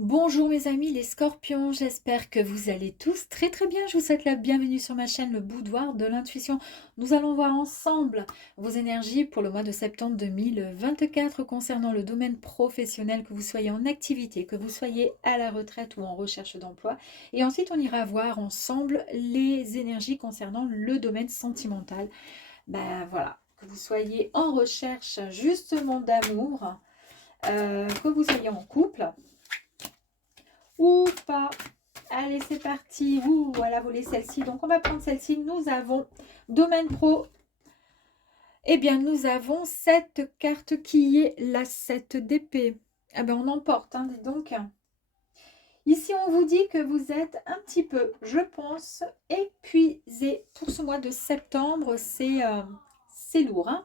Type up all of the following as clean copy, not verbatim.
Bonjour mes amis les scorpions, j'espère que vous allez tous très très bien. Je vous souhaite la bienvenue sur ma chaîne Le Boudoir de l'Intuition. Nous allons voir ensemble vos énergies pour le mois de septembre 2024 concernant le domaine professionnel, que vous soyez en activité, que vous soyez à la retraite ou en recherche d'emploi. Et ensuite on ira voir ensemble les énergies concernant le domaine sentimental. Ben voilà, que vous soyez en recherche justement d'amour, que vous soyez en couple ou pas. Allez, c'est parti. Ouh, voilà, volé celle-ci. Donc, on va prendre celle-ci. Nous avons domaine pro. Eh bien, nous avons cette carte qui est la 7 d'épée. Ah ben, on emporte, hein, dis donc. Ici, on vous dit que vous êtes un petit peu, je pense, épuisé pour ce mois de septembre. C'est lourd, hein.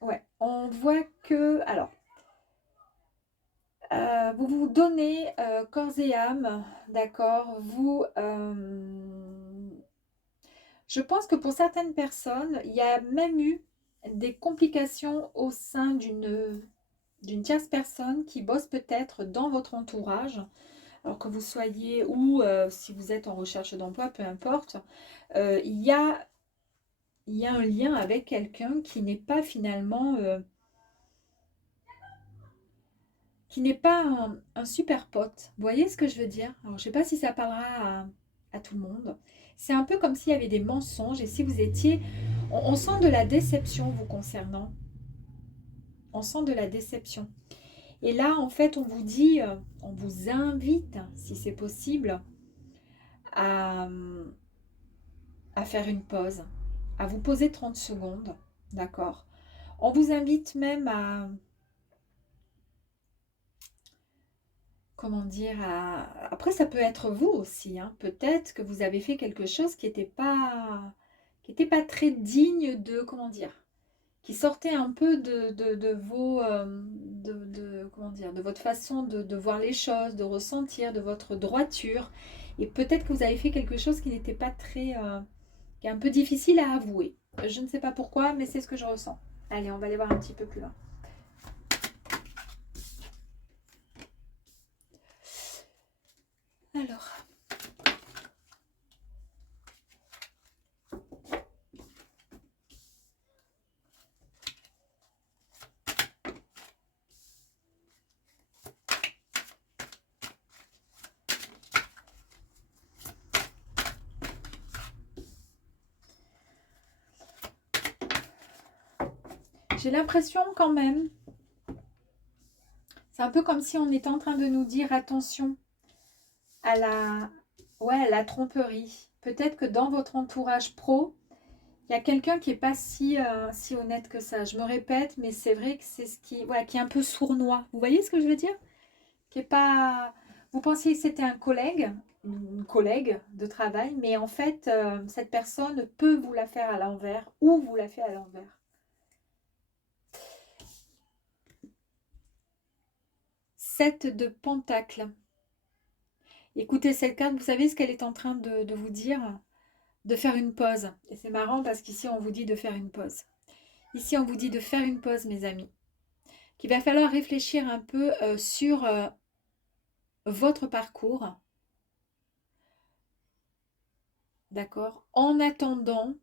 Ouais, on voit que... Alors, vous vous donnez corps et âme, d'accord. Je pense que pour certaines personnes, il y a même eu des complications au sein d'une tierce personne qui bosse peut-être dans votre entourage, alors que vous soyez ou si vous êtes en recherche d'emploi, peu importe. Il y a un lien avec quelqu'un qui n'est pas finalement qui n'est pas un super pote. Vous voyez ce que je veux dire? Alors, je ne sais pas si ça parlera à tout le monde. C'est un peu comme s'il y avait des mensonges et si vous étiez... On sent de la déception vous concernant. On sent de la déception. Et là, en fait, on vous dit, on vous invite, si c'est possible, à, à faire une pause, à vous poser 30 secondes, d'accord? On vous invite même à, comment dire, après ça peut être vous aussi, hein. Peut-être que vous avez fait quelque chose qui était pas très digne de, comment dire, qui sortait un peu de vos, comment dire, de votre façon de voir les choses, de ressentir, de votre droiture. Et peut-être que vous avez fait quelque chose qui n'était pas très, qui est un peu difficile à avouer. Je ne sais pas pourquoi, mais c'est ce que je ressens. Allez, on va aller voir un petit peu plus loin. Alors, j'ai l'impression quand même, c'est un peu comme si on était en train de nous dire attention à la, ouais, à la tromperie. Peut-être que dans votre entourage pro, il y a quelqu'un qui n'est pas si honnête que ça. Je me répète, mais c'est vrai que c'est ce qui, voilà, qui est un peu sournois. Vous voyez ce que je veux dire? Qui est pas. Vous pensiez que c'était un collègue, une collègue de travail, mais en fait, cette personne peut vous la faire à l'envers ou vous la fait à l'envers. 7 de Pentacle. Écoutez cette carte, vous savez ce qu'elle est en train de vous dire? De faire une pause. Et c'est marrant parce qu'ici, on vous dit de faire une pause. Ici, on vous dit de faire une pause, mes amis. Qu'il va falloir réfléchir un peu sur votre parcours. D'accord? En attendant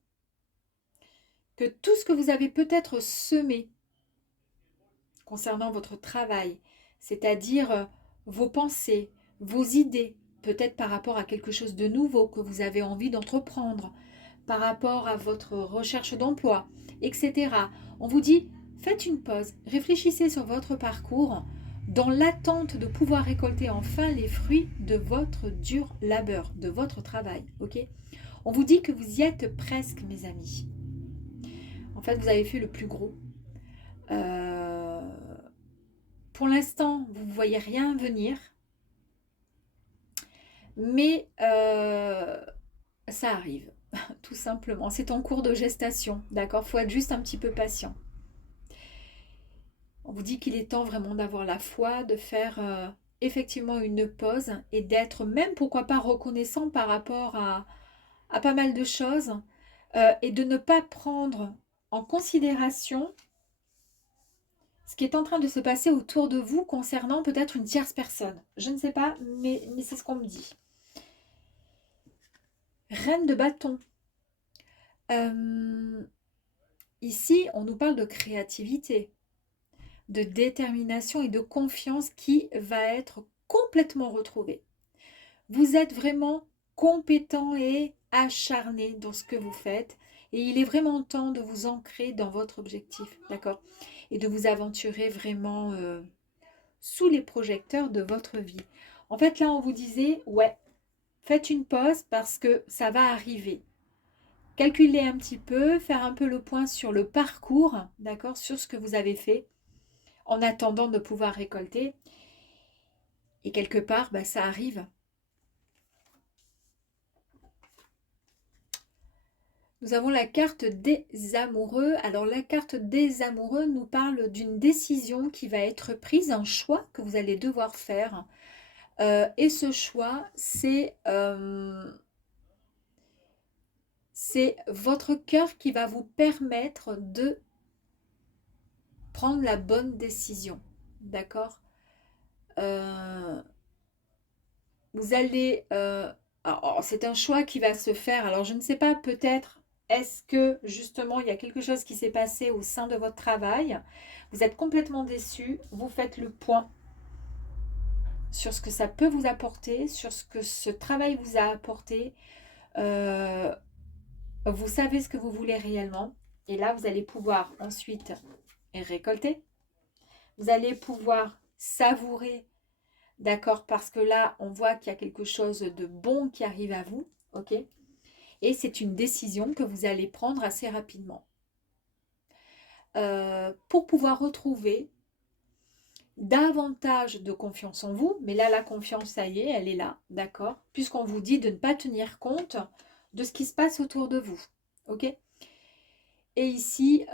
que tout ce que vous avez peut-être semé concernant votre travail, c'est-à-dire vos pensées, vos idées, peut-être par rapport à quelque chose de nouveau que vous avez envie d'entreprendre, par rapport à votre recherche d'emploi, etc. On vous dit, faites une pause, réfléchissez sur votre parcours dans l'attente de pouvoir récolter enfin les fruits de votre dur labeur, de votre travail. Ok? On vous dit que vous y êtes presque, mes amis. En fait, vous avez fait le plus gros. Euh, pour l'instant, vous ne voyez rien venir, mais ça arrive, tout simplement. C'est en cours de gestation, d'accord? Il faut être juste un petit peu patient. On vous dit qu'il est temps vraiment d'avoir la foi, de faire effectivement une pause et d'être même, pourquoi pas, reconnaissant par rapport à pas mal de choses et de ne pas prendre en considération ce qui est en train de se passer autour de vous concernant peut-être une tierce personne. Je ne sais pas, mais c'est ce qu'on me dit. Reine de bâton. Euh, Ici, on nous parle de créativité, de détermination et de confiance qui va être complètement retrouvée. Vous êtes vraiment compétent et acharné dans ce que vous faites et il est vraiment temps de vous ancrer dans votre objectif, d'accord? Et de vous aventurer vraiment sous les projecteurs de votre vie. En fait, là, on vous disait, ouais, faites une pause parce que ça va arriver. Calculez un petit peu, faire un peu le point sur le parcours, d'accord, sur ce que vous avez fait en attendant de pouvoir récolter. Et quelque part, bah, ça arrive. Nous avons la carte des amoureux. Alors la carte des amoureux nous parle d'une décision qui va être prise, un choix que vous allez devoir faire. Et ce choix, c'est votre cœur qui va vous permettre de prendre la bonne décision. D'accord? Euh, Vous allez... c'est un choix qui va se faire. Alors, je ne sais pas, peut-être, est-ce que, justement, il y a quelque chose qui s'est passé au sein de votre travail. Vous êtes complètement déçu. Vous faites le point sur ce que ça peut vous apporter, sur ce que ce travail vous a apporté. Euh, Vous savez ce que vous voulez réellement. Et là, vous allez pouvoir ensuite récolter. Vous allez pouvoir savourer. D'accord, parce que là, on voit qu'il y a quelque chose de bon qui arrive à vous, ok? Et c'est une décision que vous allez prendre assez rapidement. Pour pouvoir retrouver davantage de confiance en vous, mais là, la confiance, ça y est, elle est là, d'accord? Puisqu'on vous dit de ne pas tenir compte de ce qui se passe autour de vous, ok? Et ici,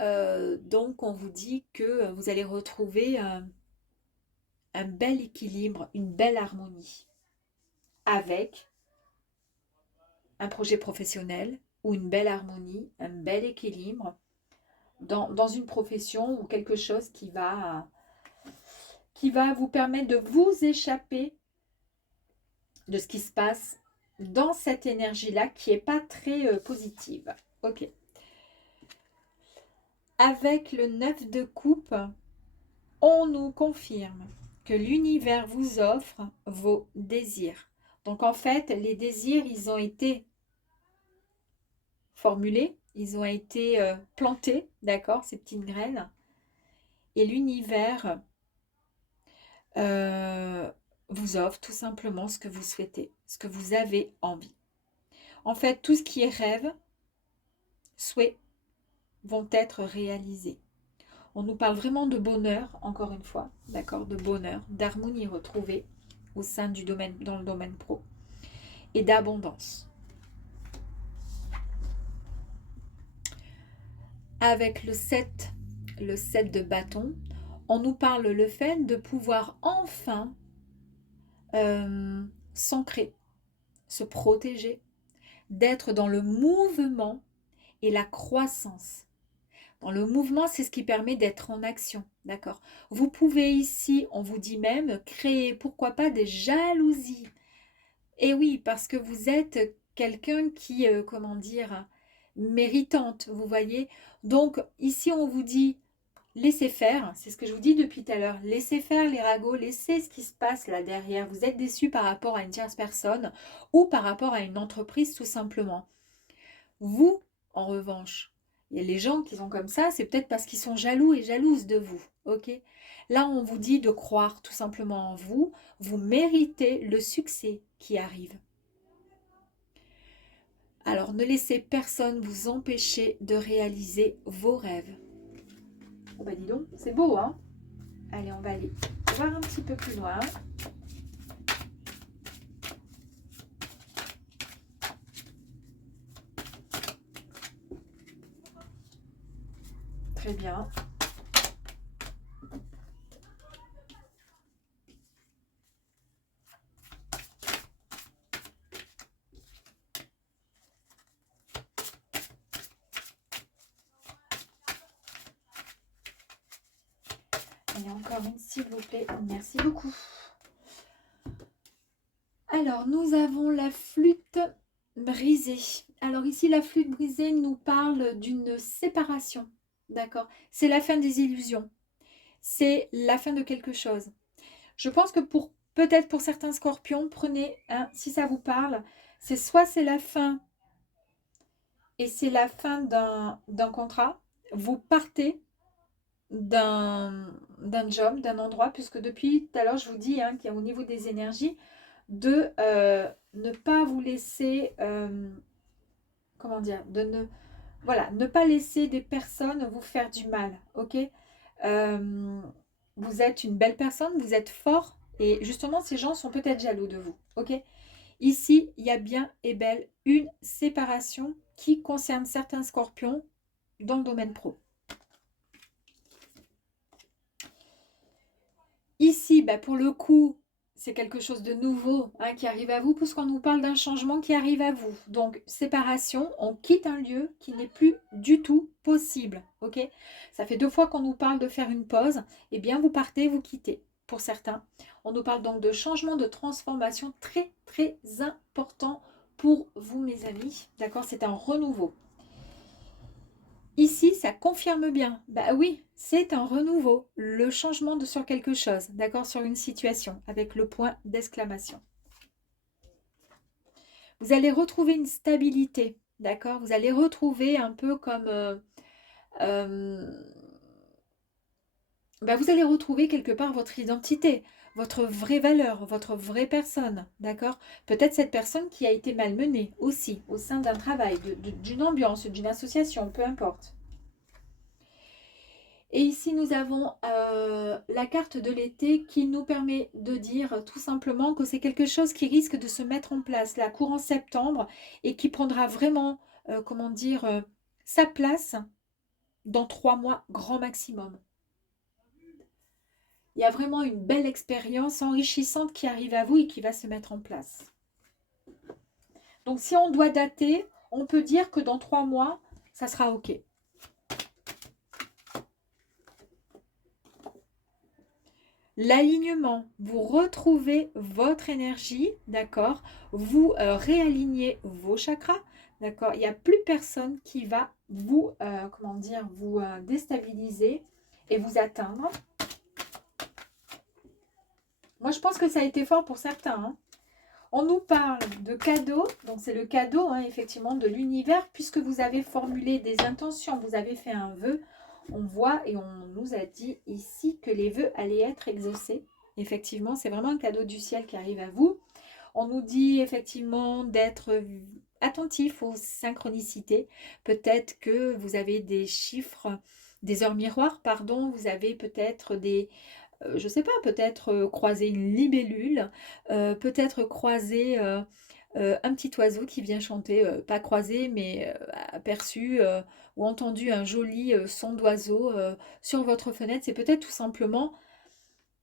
donc, on vous dit que vous allez retrouver un bel équilibre, une belle harmonie avec un projet professionnel ou une belle harmonie, un bel équilibre dans une profession ou quelque chose qui va vous permettre de vous échapper de ce qui se passe dans cette énergie-là qui n'est pas très positive. Ok. Avec le 9 de coupe, on nous confirme que l'univers vous offre vos désirs. Donc en fait, les désirs, ils ont été formulés, ils ont été plantés, d'accord, ces petites graines. Et l'univers euh, vous offre tout simplement ce que vous souhaitez, ce que vous avez envie. En fait, tout ce qui est rêve, souhait, vont être réalisés. On nous parle vraiment de bonheur, encore une fois, d'accord, de bonheur, d'harmonie retrouvée au sein du domaine, dans le domaine pro, et d'abondance. Avec le 7 de bâton, on nous parle le fait de pouvoir enfin s'ancrer, se protéger, d'être dans le mouvement et la croissance. Dans le mouvement, c'est ce qui permet d'être en action, d'accord? Vous pouvez ici, on vous dit même, créer, pourquoi pas, des jalousies. Et oui, parce que vous êtes quelqu'un qui, comment dire, méritante, vous voyez. Donc ici, on vous dit, laissez faire, c'est ce que je vous dis depuis tout à l'heure, laissez faire les ragots, laissez ce qui se passe là derrière. Vous êtes déçu par rapport à une tierce personne ou par rapport à une entreprise tout simplement. Vous, en revanche, il y a les gens qui sont comme ça, c'est peut-être parce qu'ils sont jaloux et jalouses de vous, ok? Là, on vous dit de croire tout simplement en vous, vous méritez le succès qui arrive. Alors, ne laissez personne vous empêcher de réaliser vos rêves. Oh bah dis donc, c'est beau, hein? Allez, on va aller voir un petit peu plus loin. Très bien. Prenez encore une, s'il vous plaît. Merci beaucoup. Alors, nous avons la flûte brisée. Alors ici, la flûte brisée nous parle d'une séparation. D'accord? C'est la fin des illusions. C'est la fin de quelque chose. Je pense que peut-être pour certains scorpions, prenez, si ça vous parle, c'est la fin et c'est la fin d'un contrat. Vous partez d'un job, d'un endroit, puisque depuis tout à l'heure, je vous dis qu'il y a au niveau des énergies, de ne pas vous laisser, comment dire, voilà, ne pas laisser des personnes vous faire du mal, ok. Vous êtes une belle personne, vous êtes fort, et justement, ces gens sont peut-être jaloux de vous, ok. Ici, il y a bien et belle une séparation qui concerne certains scorpions dans le domaine pro. Ici, pour le coup, c'est quelque chose de nouveau qui arrive à vous, puisqu'on nous parle d'un changement qui arrive à vous. Donc, séparation, on quitte un lieu qui n'est plus du tout possible. Ok. Ça fait 2 fois qu'on nous parle de faire une pause. Eh bien, vous partez, vous quittez. Pour certains, on nous parle donc de changement, de transformation très, très important pour vous, mes amis. D'accord. C'est un renouveau. Ici, ça confirme bien. Bah oui, c'est un renouveau, le changement sur quelque chose, d'accord, sur une situation, avec le point d'exclamation. Vous allez retrouver une stabilité, d'accord. Vous allez retrouver un peu comme... vous allez retrouver quelque part votre identité, votre vraie valeur, votre vraie personne, d'accord. Peut-être cette personne qui a été malmenée aussi, au sein d'un travail, d'une ambiance, d'une association, peu importe. Et ici, nous avons la carte de l'été qui nous permet de dire tout simplement que c'est quelque chose qui risque de se mettre en place là, courant septembre, et qui prendra vraiment, comment dire, sa place dans 3 mois grand maximum. Il y a vraiment une belle expérience enrichissante qui arrive à vous et qui va se mettre en place. Donc, si on doit dater, on peut dire que dans 3 mois, ça sera OK. L'alignement, vous retrouvez votre énergie, d'accord. Vous réalignez vos chakras, d'accord. Il n'y a plus personne qui va vous, comment dire, vous déstabiliser et vous atteindre. Moi, je pense que ça a été fort pour certains. On nous parle de cadeaux, donc c'est le cadeau, effectivement, de l'univers, puisque vous avez formulé des intentions, vous avez fait un vœu. On voit et on nous a dit ici que les vœux allaient être exaucés. Effectivement, c'est vraiment un cadeau du ciel qui arrive à vous. On nous dit effectivement d'être attentif aux synchronicités. Peut-être que vous avez des chiffres, des heures miroirs, pardon. Vous avez peut-être des... je ne sais pas, peut-être croiser une libellule, peut-être croiser un petit oiseau qui vient chanter, pas croisé, mais aperçu ou entendu un joli son d'oiseau sur votre fenêtre. C'est peut-être tout simplement,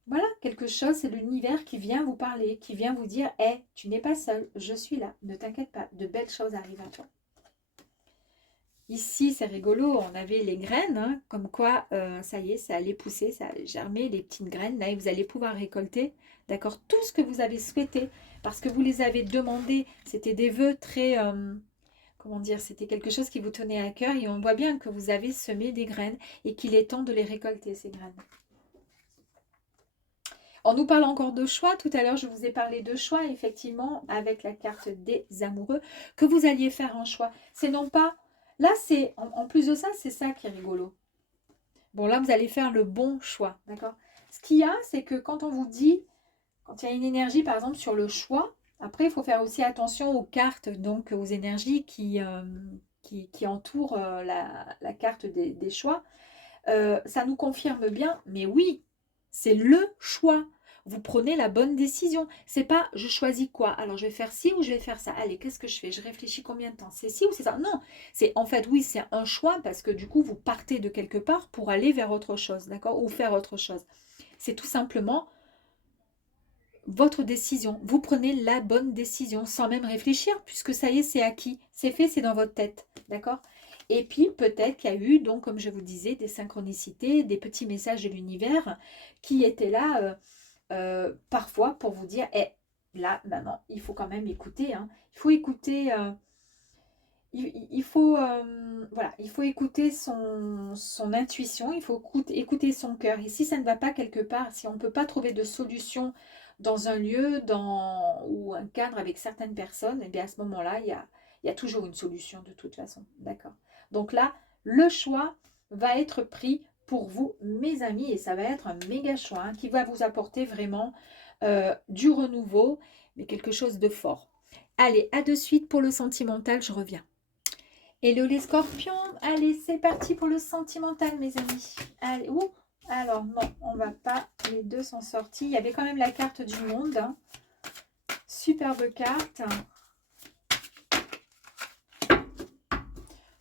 voilà, quelque chose, c'est l'univers qui vient vous parler, qui vient vous dire, hey, tu n'es pas seul, je suis là, ne t'inquiète pas, de belles choses arrivent à toi. Ici, c'est rigolo, on avait les graines, comme quoi, ça y est, ça allait pousser, ça allait germer, les petites graines, là, et vous allez pouvoir récolter, d'accord, tout ce que vous avez souhaité, parce que vous les avez demandés, c'était des vœux très, comment dire, c'était quelque chose qui vous tenait à cœur, et on voit bien que vous avez semé des graines, et qu'il est temps de les récolter, ces graines. On nous parle encore de choix. Tout à l'heure, je vous ai parlé de choix, effectivement, avec la carte des amoureux, que vous alliez faire un choix. C'est non pas... Là, c'est en plus de ça, c'est ça qui est rigolo. Bon, là, vous allez faire le bon choix, d'accord. Ce qu'il y a, c'est que quand on vous dit, quand il y a une énergie, par exemple, sur le choix, après, il faut faire aussi attention aux cartes, donc aux énergies qui entourent la carte des choix. Ça nous confirme bien, mais oui, c'est le choix. Vous prenez la bonne décision. C'est pas je choisis quoi. Alors je vais faire ci ou je vais faire ça. Allez, qu'est-ce que je fais? Je réfléchis combien de temps? C'est ci ou c'est ça? Non, c'est en fait oui, c'est un choix parce que du coup vous partez de quelque part pour aller vers autre chose, d'accord? Ou faire autre chose. C'est tout simplement votre décision. Vous prenez la bonne décision sans même réfléchir puisque ça y est, c'est acquis. C'est fait, c'est dans votre tête, d'accord? Et puis peut-être qu'il y a eu, donc comme je vous disais, des synchronicités, des petits messages de l'univers qui étaient là parfois pour vous dire, eh, là, maintenant, il faut quand même écouter, hein. Il faut écouter, il faut, voilà, il faut écouter son intuition, il faut écouter son cœur. Et si ça ne va pas quelque part, si on ne peut pas trouver de solution dans un lieu ou un cadre avec certaines personnes, et bien à ce moment-là, il y a toujours une solution de toute façon. D'accord. Donc là, le choix va être pris pour vous, mes amis, et ça va être un méga choix hein, qui va vous apporter vraiment du renouveau, mais quelque chose de fort. Allez, à de suite pour le sentimental, je reviens. Hello les scorpions, allez c'est parti pour le sentimental mes amis. Allez, ouh, alors non, on va pas, les deux sont sortis. Il y avait quand même la carte du monde. Hein. Superbe carte.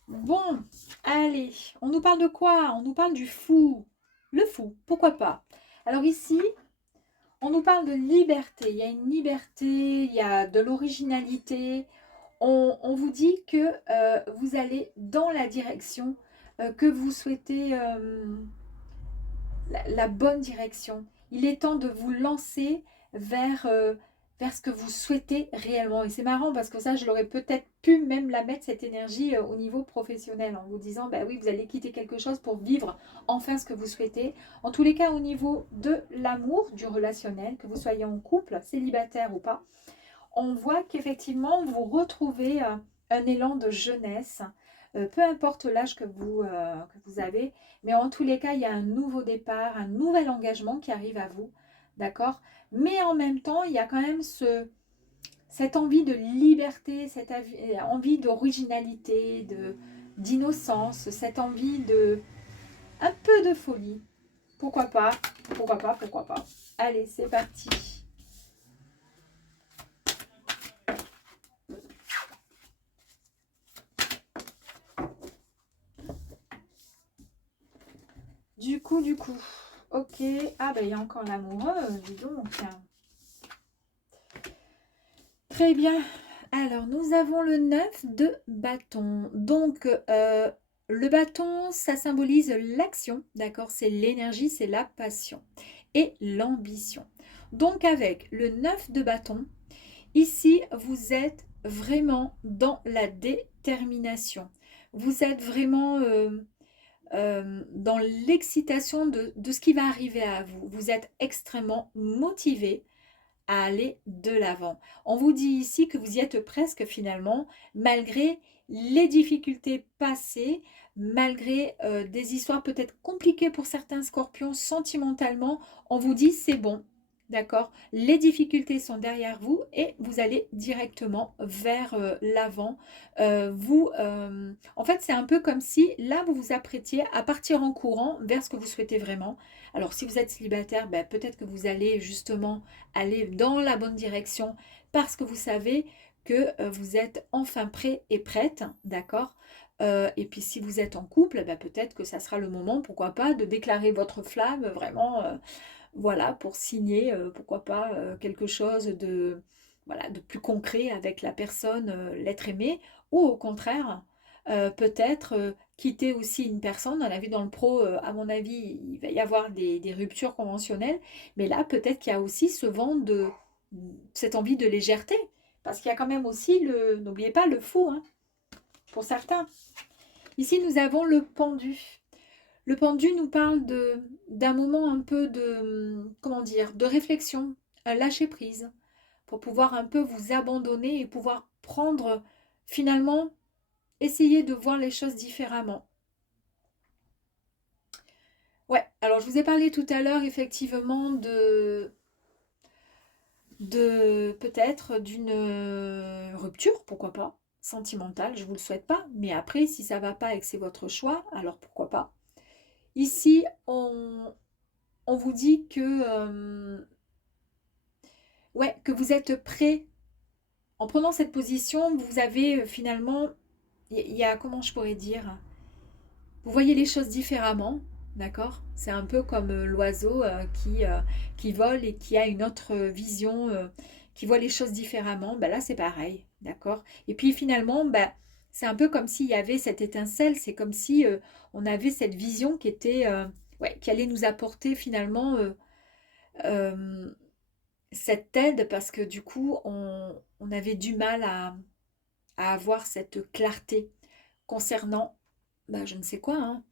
Bon, allez, on nous parle de quoi? On nous parle du fou. Le fou, pourquoi pas? Alors ici, on nous parle de liberté. Il y a une liberté, il y a de l'originalité. On vous dit que vous allez dans la direction que vous souhaitez, la bonne direction. Il est temps de vous lancer vers ce que vous souhaitez réellement. Et c'est marrant parce que ça, je l'aurais peut-être pu même la mettre, cette énergie, au niveau professionnel, en vous disant, bah oui, vous allez quitter quelque chose pour vivre enfin ce que vous souhaitez. En tous les cas, au niveau de l'amour, du relationnel, que vous soyez en couple, célibataire ou pas, on voit qu'effectivement, vous retrouvez un élan de jeunesse, peu importe l'âge que vous avez, mais en tous les cas, il y a un nouveau départ, un nouvel engagement qui arrive à vous, d'accord? Mais en même temps, il y a quand même cette envie de liberté, cette envie d'originalité, d'innocence, cette envie de un peu de folie. Pourquoi pas? Pourquoi pas? Pourquoi pas? Allez, c'est parti. Du coup, ok. Ah ben il y a encore l'amoureux, dis donc. Très bien. Alors, nous avons le 9 de bâton. Donc, le bâton, ça symbolise l'action, d'accord? C'est l'énergie, c'est la passion et l'ambition. Donc, avec le 9 de bâton, ici, vous êtes vraiment dans la détermination. Vous êtes vraiment dans l'excitation de ce qui va arriver à vous. Vous êtes extrêmement motivé à aller de l'avant. On vous dit ici que vous y êtes presque finalement, malgré les difficultés passées, malgré des histoires peut-être compliquées pour certains scorpions sentimentalement, on vous dit c'est bon, d'accord? Les difficultés sont derrière vous et vous allez directement vers l'avant. En fait, c'est un peu comme si là, vous vous apprêtiez à partir en courant vers ce que vous souhaitez vraiment. Alors, si vous êtes célibataire, ben, peut-être que vous allez justement aller dans la bonne direction parce que vous savez que vous êtes enfin prêt et prête, d'accord? Et puis si vous êtes en couple, bah, peut-être que ça sera le moment, pourquoi pas, de déclarer votre flamme vraiment, voilà, pour signer, pourquoi pas, quelque chose de, voilà, de plus concret avec la personne, l'être aimé, ou au contraire, peut-être quitter aussi une personne. On a vu dans le pro, à mon avis, il va y avoir des ruptures conventionnelles, mais là, peut-être qu'il y a aussi ce vent de cette envie de légèreté, parce qu'il y a quand même aussi n'oubliez pas le fou, hein, pour certains. Ici, nous avons le pendu. Le pendu nous parle d'un moment un peu de, comment dire, de réflexion, un lâcher prise, pour pouvoir un peu vous abandonner et pouvoir prendre, finalement, essayer de voir les choses différemment. Ouais, alors je vous ai parlé tout à l'heure effectivement de peut-être d'une rupture, pourquoi pas, sentimentale, je ne vous le souhaite pas, mais après, si ça ne va pas et que c'est votre choix, alors pourquoi pas. Ici, on vous dit ouais, que vous êtes prêt. En prenant cette position, vous avez finalement, il y a, comment je pourrais dire, vous voyez les choses différemment, d'accord? C'est un peu comme l'oiseau qui vole et qui a une autre vision, qui voit les choses différemment. Ben là, c'est pareil, d'accord? Et puis finalement, ben, c'est un peu comme s'il y avait cette étincelle, c'est comme si on avait cette vision qui était, ouais, qui allait nous apporter finalement euh, cette aide parce que du coup, on avait du mal à avoir cette clarté concernant, bah, je ne sais quoi, hein.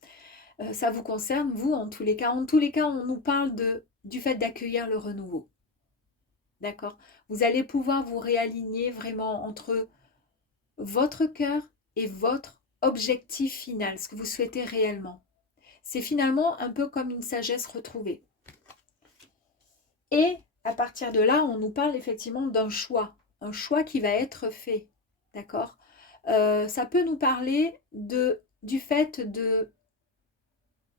Ça vous concerne, vous, en tous les cas. En tous les cas, on nous parle du fait d'accueillir le renouveau. D'accord? Vous allez pouvoir vous réaligner vraiment entre votre cœur et votre objectif final, ce que vous souhaitez réellement. C'est finalement un peu comme une sagesse retrouvée. Et à partir de là, on nous parle effectivement d'un choix, un choix qui va être fait. D'accord? Ça peut nous parler du fait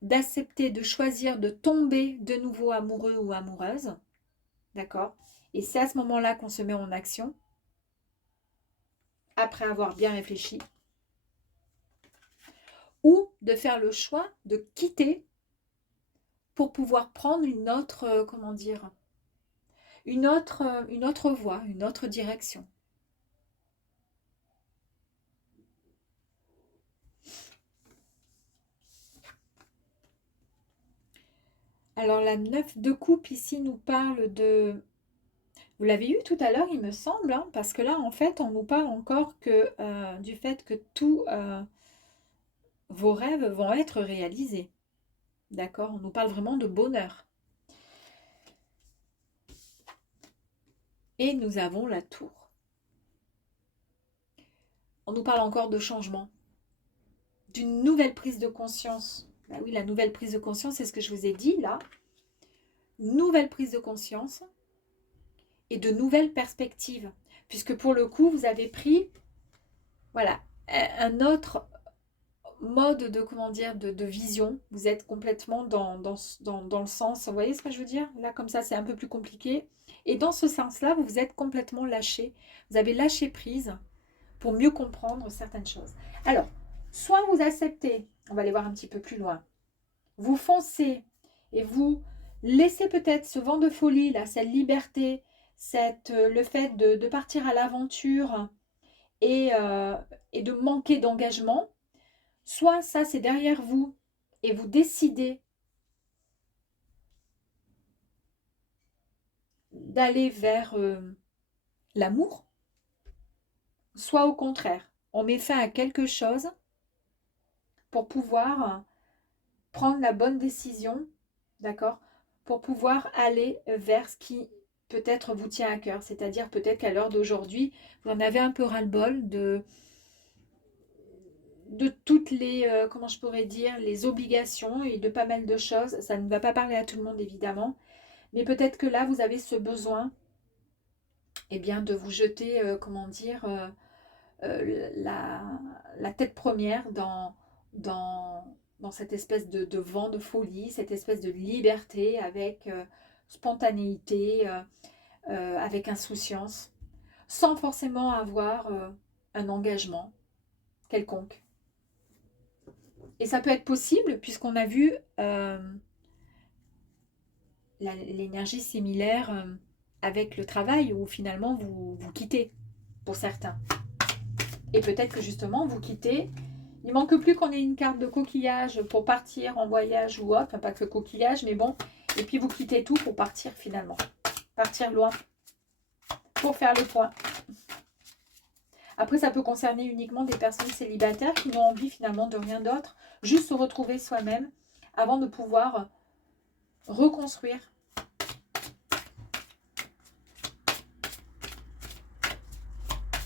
d'accepter, de choisir de tomber de nouveau amoureux ou amoureuse. D'accord? Et c'est à ce moment-là qu'on se met en action, après avoir bien réfléchi. Ou de faire le choix de quitter pour pouvoir prendre une autre, comment dire, une autre voie, une autre direction. Alors la 9 de coupe ici nous parle de... Vous l'avez eu tout à l'heure, il me semble, hein, parce que là, en fait, on nous parle encore du fait que tous vos rêves vont être réalisés. D'accord? On nous parle vraiment de bonheur. Et nous avons la tour. On nous parle encore de changement, d'une nouvelle prise de conscience. Bah oui, la nouvelle prise de conscience, c'est ce que je vous ai dit là. Nouvelle prise de conscience et de nouvelles perspectives. Puisque pour le coup, vous avez pris, voilà, un autre mode de, comment dire, de vision. Vous êtes complètement dans le sens, vous voyez ce que je veux dire? Là, comme ça, c'est un peu plus compliqué. Et dans ce sens-là, vous vous êtes complètement lâché. Vous avez lâché prise pour mieux comprendre certaines choses. Alors, soit vous acceptez, on va aller voir un petit peu plus loin, vous foncez et vous laissez peut-être ce vent de folie, là, cette liberté, le fait de partir à l'aventure et de manquer d'engagement, soit ça c'est derrière vous et vous décidez d'aller vers l'amour, soit au contraire, on met fin à quelque chose pour pouvoir prendre la bonne décision, d'accord, pour pouvoir aller vers ce qui peut-être vous tient à cœur. C'est-à-dire peut-être qu'à l'heure d'aujourd'hui, vous en avez un peu ras-le-bol de toutes les, comment je pourrais dire, les obligations et de pas mal de choses. Ça ne va pas parler à tout le monde évidemment, mais peut-être que là, vous avez ce besoin eh bien, de vous jeter, comment dire, la tête première dans cette espèce de vent de folie, cette espèce de liberté avec spontanéité, avec insouciance, sans forcément avoir un engagement quelconque. Et ça peut être possible puisqu'on a vu l'énergie similaire avec le travail où finalement vous quittez pour certains. Et peut-être que justement vous quittez. Il manque plus qu'on ait une carte de coquillage pour partir en voyage ou autre. Enfin, pas que le coquillage, mais bon. Et puis vous quittez tout pour partir finalement. Partir loin. Pour faire le point. Après, ça peut concerner uniquement des personnes célibataires qui n'ont envie finalement de rien d'autre. Juste se retrouver soi-même avant de pouvoir reconstruire.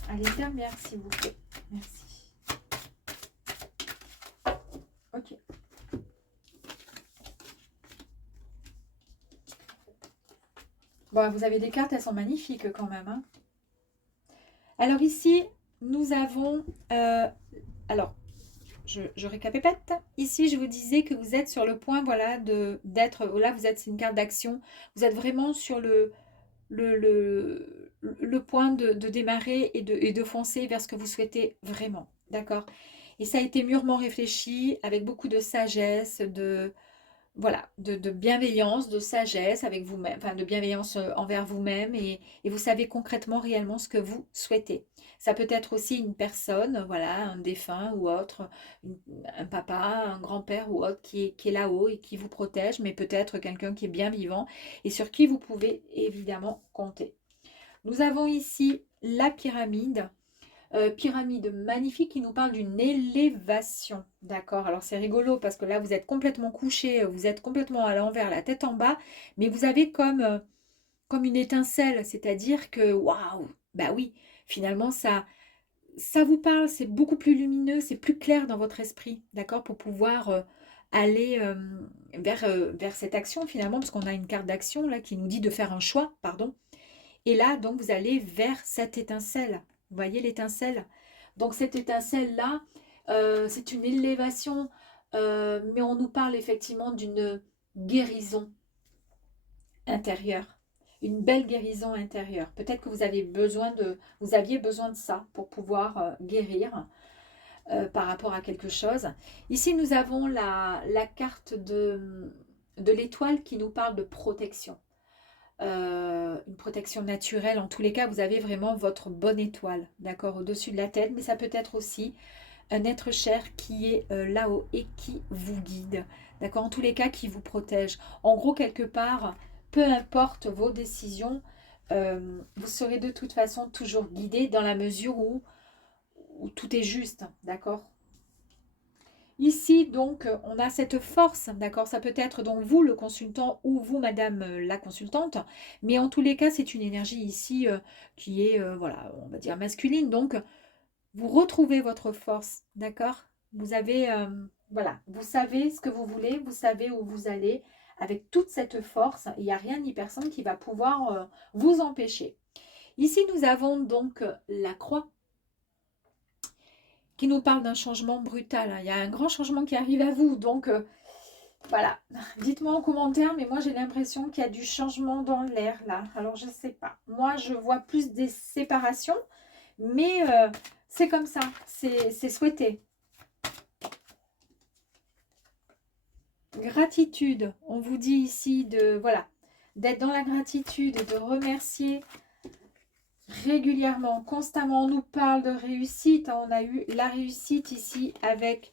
Allez, dernière s'il vous plaît. Merci. Ok. Bon, vous avez des cartes, elles sont magnifiques quand même. Hein. Alors ici, nous avons... alors, je récapépète. Ici, je vous disais que vous êtes sur le point, voilà, d'être... Là, vous êtes, c'est une carte d'action. Vous êtes vraiment sur le point de démarrer et de foncer vers ce que vous souhaitez vraiment. D'accord? Et ça a été mûrement réfléchi, avec beaucoup de sagesse, voilà, de bienveillance, de sagesse avec vous-même, enfin de bienveillance envers vous-même et vous savez concrètement réellement ce que vous souhaitez. Ça peut être aussi une personne, voilà, un défunt ou autre, un papa, un grand-père ou autre qui est là-haut et qui vous protège, mais peut-être quelqu'un qui est bien vivant et sur qui vous pouvez évidemment compter. Nous avons ici la pyramide. Pyramide magnifique qui nous parle d'une élévation. D'accord? Alors c'est rigolo parce que là vous êtes complètement couché, vous êtes complètement à l'envers, la tête en bas, mais vous avez comme une étincelle, c'est-à-dire que waouh, bah oui, finalement ça vous parle, c'est beaucoup plus lumineux, c'est plus clair dans votre esprit, d'accord? Pour pouvoir aller vers cette action finalement, parce qu'on a une carte d'action là qui nous dit de faire un choix, pardon. Et là, donc, vous allez vers cette étincelle. Vous voyez l'étincelle? Donc, cette étincelle-là, c'est une élévation, mais on nous parle effectivement d'une guérison intérieure. Une belle guérison intérieure. Peut-être que vous aviez besoin de ça pour pouvoir guérir par rapport à quelque chose. Ici, nous avons la carte de l'étoile qui nous parle de protection. Une protection naturelle. En tous les cas, vous avez vraiment votre bonne étoile, d'accord, au-dessus de la tête, mais ça peut être aussi un être cher qui est là-haut et qui vous guide, d'accord, en tous les cas, qui vous protège. En gros, quelque part, peu importe vos décisions, vous serez de toute façon toujours guidé dans la mesure où tout est juste, d'accord. Ici, donc, on a cette force, d'accord? Ça peut être donc vous, le consultant, ou vous, madame la consultante. Mais en tous les cas, c'est une énergie ici qui est, voilà, on va dire masculine. Donc, vous retrouvez votre force, d'accord? Vous avez, voilà, vous savez ce que vous voulez, vous savez où vous allez. Avec toute cette force, il n'y a rien ni personne qui va pouvoir vous empêcher. Ici, nous avons donc la croix qui nous parle d'un changement brutal. Il y a un grand changement qui arrive à vous. Donc, voilà. Dites-moi en commentaire, mais moi, j'ai l'impression qu'il y a du changement dans l'air, là. Alors, je ne sais pas. Moi, je vois plus des séparations, mais c'est comme ça. C'est souhaité. Gratitude. On vous dit ici de, voilà, d'être dans la gratitude et de remercier régulièrement, constamment. On nous parle de réussite. On a eu la réussite ici avec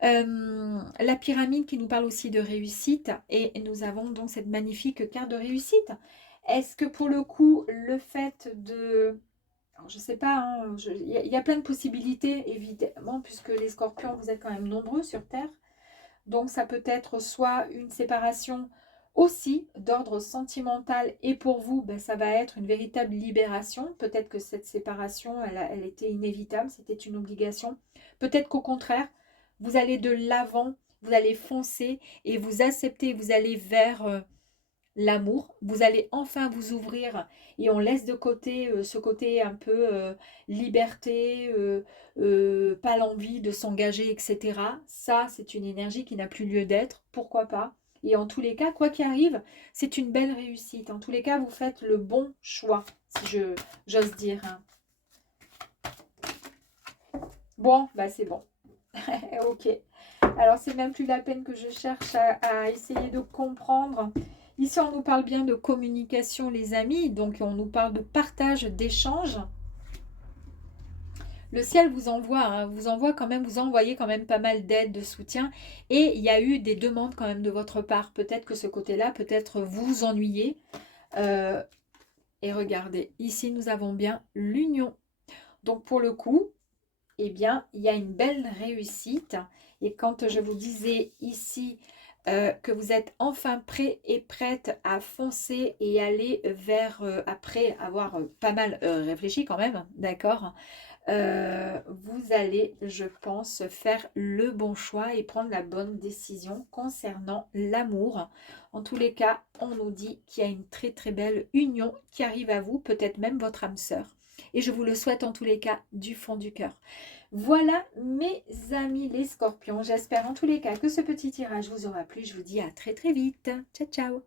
la pyramide qui nous parle aussi de réussite. Et nous avons donc cette magnifique carte de réussite. Est-ce que pour le coup, le fait de... Alors, je ne sais pas, hein, il y a plein de possibilités, évidemment, puisque les scorpions, vous êtes quand même nombreux sur Terre. Donc, ça peut être soit une séparation aussi d'ordre sentimental et pour vous, ben, ça va être une véritable libération. Peut-être que cette séparation, elle était inévitable, c'était une obligation. Peut-être qu'au contraire, vous allez de l'avant, vous allez foncer et vous acceptez, vous allez vers l'amour. Vous allez enfin vous ouvrir et on laisse de côté ce côté un peu liberté, pas l'envie de s'engager, etc. Ça, c'est une énergie qui n'a plus lieu d'être. Pourquoi pas? Et en tous les cas, quoi qu'il arrive, c'est une belle réussite. En tous les cas, vous faites le bon choix, si j'ose dire, hein. Bon, bah c'est bon. Ok. Alors, c'est même plus la peine que je cherche à essayer de comprendre. Ici, on nous parle bien de communication, les amis. Donc, on nous parle de partage, d'échange. Le ciel vous envoie, hein, vous envoie quand même, vous envoyez quand même pas mal d'aide, de soutien. Et il y a eu des demandes quand même de votre part. Peut-être que ce côté-là, peut-être vous ennuyez. Euh, et regardez, ici, nous avons bien l'union. Donc, pour le coup, eh bien, il y a une belle réussite. Et quand je vous disais ici que vous êtes enfin prêt et prête à foncer et aller vers, après avoir pas mal réfléchi quand même, d'accord, vous allez, je pense, faire le bon choix et prendre la bonne décision concernant l'amour. En tous les cas, on nous dit qu'il y a une très très belle union qui arrive à vous, peut-être même votre âme sœur. Et je vous le souhaite en tous les cas du fond du cœur. Voilà mes amis les scorpions. J'espère en tous les cas que ce petit tirage vous aura plu. Je vous dis à très très vite. Ciao ciao.